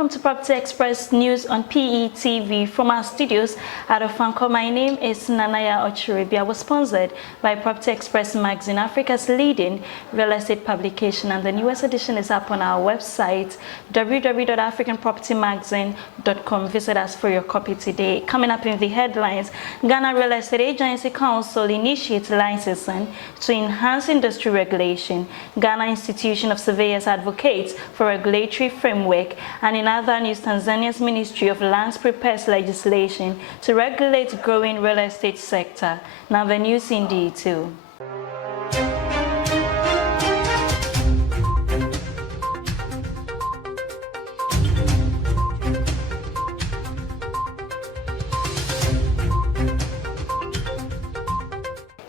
welcome to Property Express News on PETV from our studios at Ofanko. My name is Nanaya Ochiribi. I was sponsored by Property Express magazine, Africa's leading real estate publication, and the newest edition is up on our website, www.africanpropertymagazine.com. Visit us for your copy today. Coming up in the headlines, Ghana Real Estate Agency Council initiates licensing to enhance industry regulation. Ghana Institution of Surveyors advocates for regulatory framework. And in other news, Tanzania's Ministry of Lands prepares legislation to regulate the growing real estate sector. Now the news in detail.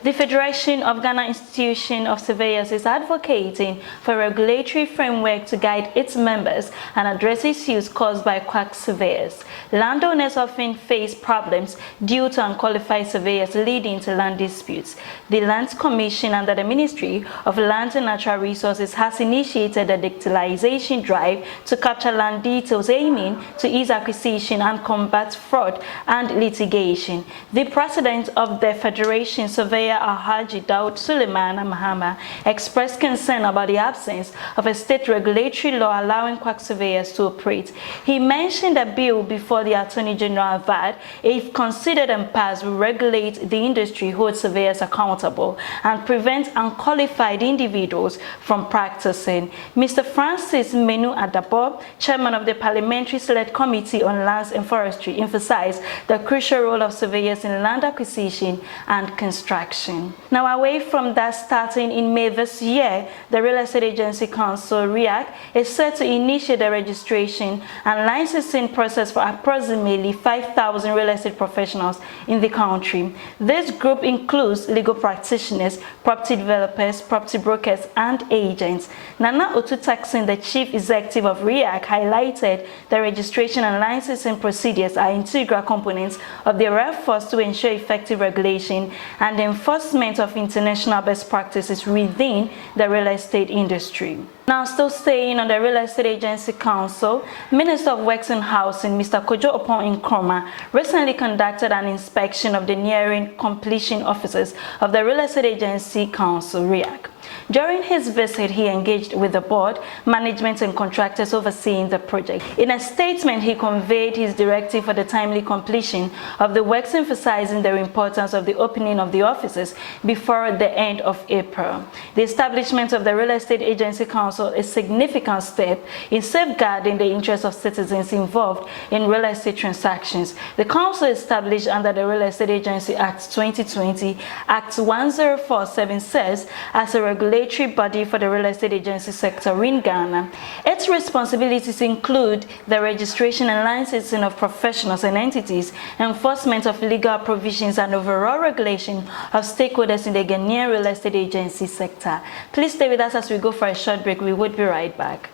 The Federation of Ghana Institution of Surveyors is advocating for a regulatory framework to guide its members and address issues caused by quack surveyors. Landowners often face problems due to unqualified surveyors, leading to land disputes. The Lands Commission under the Ministry of Lands and Natural Resources has initiated a digitalization drive to capture land details, aiming to ease acquisition and combat fraud and litigation. The president of the Federation, Surveyor Alhaji Daud Suleiman Mahama, expressed concern about the absence of a state regulatory law allowing quack surveyors to operate. He mentioned a bill before the Attorney General that, if considered and passed, will regulate the industry, hold surveyors accountable, and prevent unqualified individuals from practicing. Mr. Francis Menu Adabo, chairman of the Parliamentary Select Committee on Lands and Forestry, emphasized the crucial role of surveyors in land acquisition and construction. Now, away from that, starting in May this year, the Real Estate Agency Council, REAC, is set to initiate the registration and licensing process for approximately 5,000 real estate professionals in the country. This group includes legal practitioners, property developers, property brokers, and agents. Nana Otutaksin, the chief executive of REAC, highlighted the registration and licensing procedures are integral components of their efforts to ensure effective regulation and enforcement of international best practices within the real estate industry. Now, still staying on the Real Estate Agency Council, Minister of Works and Housing, Mr. Kojo Opon Nkrumah, recently conducted an inspection of the nearing completion offices of the Real Estate Agency Council, REAC. During his visit, he engaged with the board, management, and contractors overseeing the project. In a statement, he conveyed his directive for the timely completion of the works, emphasizing the importance of the opening of the offices before the end of April. The establishment of the Real Estate Agency Council is a significant step in safeguarding the interests of citizens involved in real estate transactions. The council, established under the Real Estate Agency Act 2020, Act 1047, serves as a regulatory body for the real estate agency sector in Ghana. Its responsibilities include the registration and licensing of professionals and entities, enforcement of legal provisions, and overall regulation of stakeholders in the Ghanaian real estate agency sector. Please stay with us as we go for a short break. We would be right back.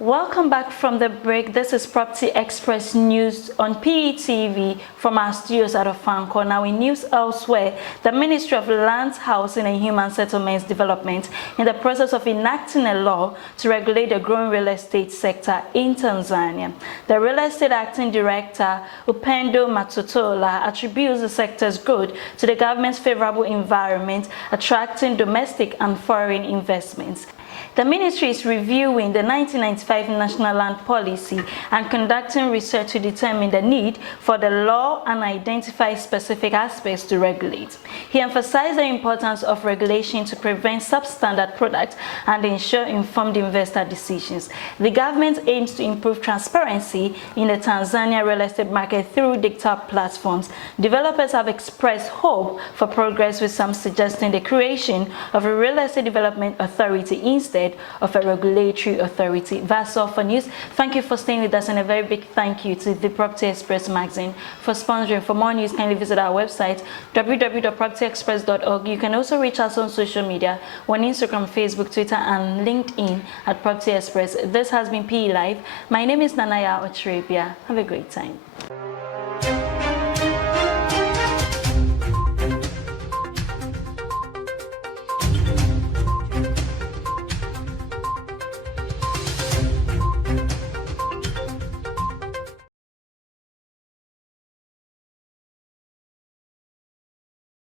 Welcome back from the break. This is Property Express News on PETV from our studios at Ofanko. Now, in news elsewhere, the Ministry of Lands, Housing and Human Settlements Development in the process of enacting a law to regulate the growing real estate sector in Tanzania. The Real Estate Acting Director, Upendo Matotola, attributes the sector's growth to the government's favorable environment, attracting domestic and foreign investments. The ministry is reviewing the 1995 2025 National Land Policy and conducting research to determine the need for the law and identify specific aspects to regulate. He emphasized the importance of regulation to prevent substandard products and ensure informed investor decisions. The government aims to improve transparency in the Tanzania real estate market through digital platforms. Developers have expressed hope for progress, with some suggesting the creation of a real estate development authority instead of a regulatory authority. That's all for news. Thank you for staying with us, and a very big thank you to the Property Express magazine for sponsoring. For more news, kindly visit our website www.propertyexpress.org. You can also reach us on social media on Instagram, Facebook, Twitter, and LinkedIn at Property Express. This has been PE Live. My name is Nanaya Ochirepia. Have a great time.